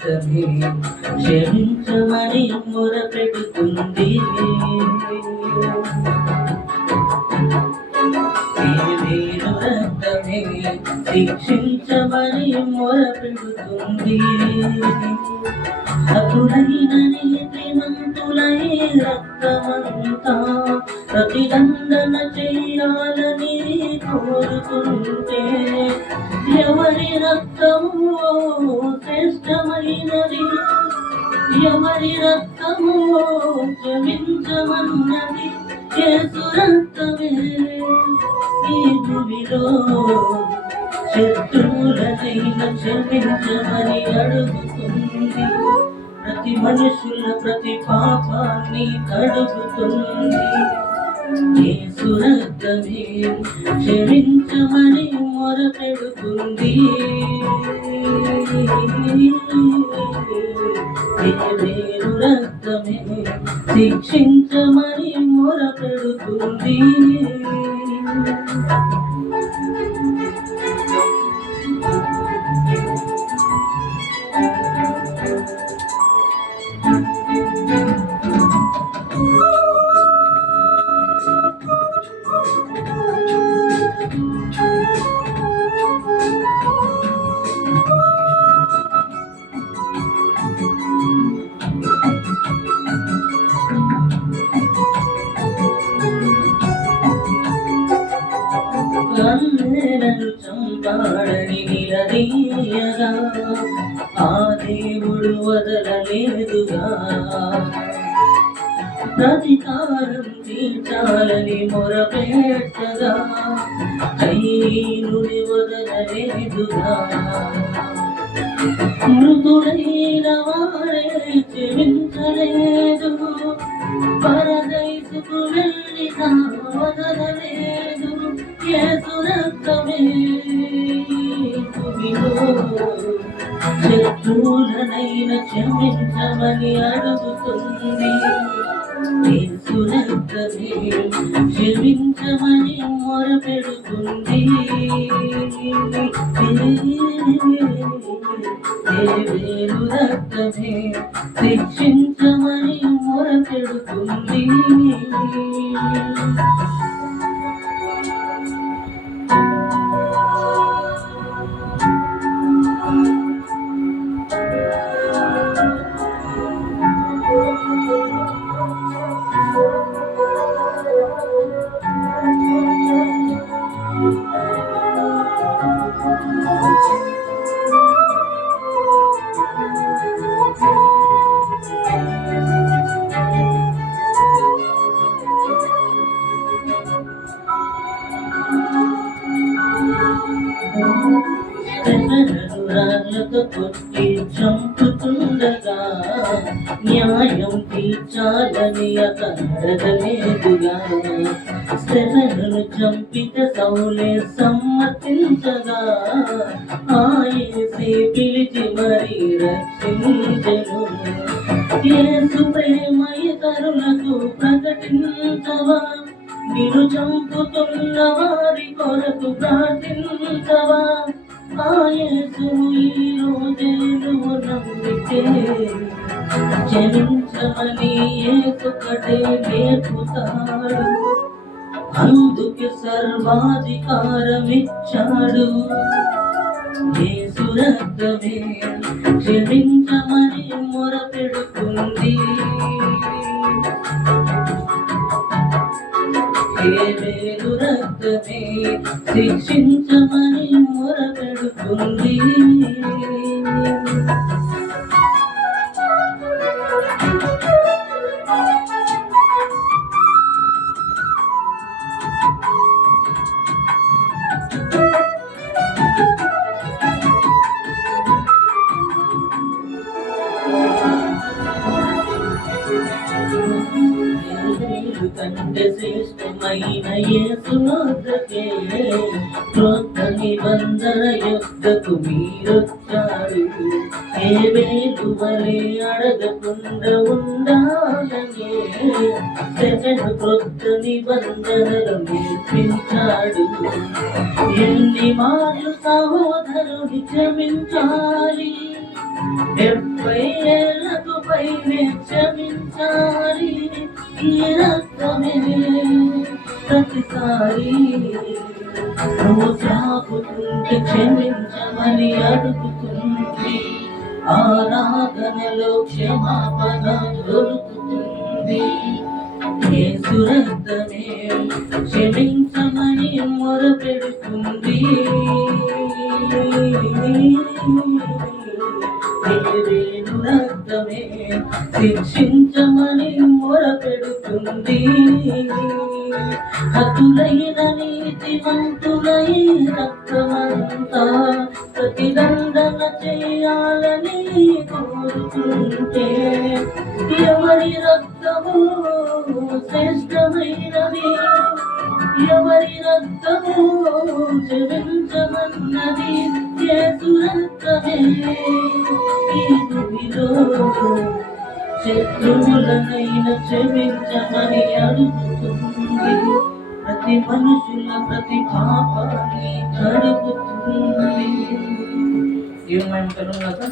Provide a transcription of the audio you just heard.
రక్తమే క్షమించమని మొర పెడుతుంది రక్తమే శిక్షించమని మొర పెడుతుంది అతులైన నీతిమంతులై రక్తమంతా ప్రతిదండన చేయాలని కోరుకుంటే ఎవరి రక్తము శ్రేష్టమైనది? ఎవరి రక్తము క్షమించమన్నది? చేసు ఈ భూమిలో శత్రువులనైన క్షమించమని అడుగుతుంది. ప్రతి మనుషుల ప్రతి పాపాన్ని కడుగుతుంది. యేసు రక్తమే క్షమించమని మొర పెడుతుంది. వేరు రక్తమే శిక్షించమని మొర పెడుతుంది. చంపాడని నిలదీయగా ఆ దేవుడు వదలలేదుగా. ప్రతికారం తీర్చాలని మొరపెట్టగా కైనుని వదలలేదుగా. మృతుడైన వారే క్షమించలేదు పరదైసుకు వెళ్ళిన వదలలేదు. ఏ సురక్తమే శత్రువులనైన క్షమించమని అడుగుతుంది యేసు రక్తమే క్షమించమని మొరపెడుతుంది వేరు రక్తమే శిక్షించమని you. రాళ్ళతో కొట్టి చంపుతుండగా న్యాయం తీర్చాలని అతడలేదుగా శరణను చంపిత సౌలే సమ్మతించగా ఆయసే పిలిచి మరి రక్షించను. కేసు ప్రేమయ ఇతరులకు ప్రకటించవా? నిన్ను చంపుతున్న వారి కొరకు ప్రార్థించవా? ఆయనకు ఈ నమ్మితే క్షమించమని ఏకొకటే నేర్పుతాడు అందుకే సర్వాధికారమిచ్చాడు యేసు రక్తమే క్షమించమని మొరపెడుతుంది ఏమేలు రక్తమే శిక్షించమని మొరపెడుతుంది ఎందుకంటే శ్రేష్టమైన యేసునొద్దకే క్రొత్త నిబంధన యొక్కకు మీరొచ్చారు. ఏ వేలు వలె అడగకుండా ఉండాలనే సెకండ్ క్రొత్త నిబంధనలు నేర్పించాడు. ఎన్ని మార్లు సహోదరుని క్షమించాలి? డెబ్బై ఏళ్ళకు పైనే క్షమించాలి. ఈ రక్తమే ప్రతిసారి నువ్వు క్షమించమని అడుగుతుంది ఆరాధనలో క్షమాపణ దొరుకుతుంది. యేసు రక్తమే క్షమించమని మొర పెడుతుంది రక్తమే శిక్షించమని మొరపెడుతుంది. హతులైన నీతివంతులై రక్తమంతా ప్రతిదండన చేయాలని కోరుకుంటే ఎవరి రక్తము శ్రేష్టమైనది? ఎవరి రక్తము క్షమించమన్నది చేసు రక్తమే ఈ భూమిలో శత్రువులనైన క్షమించమని అడుగుతుంది ప్రతి మనుషుల ప్రతి పాపాన్ని కడుగుతుంది ఏమైనా కదా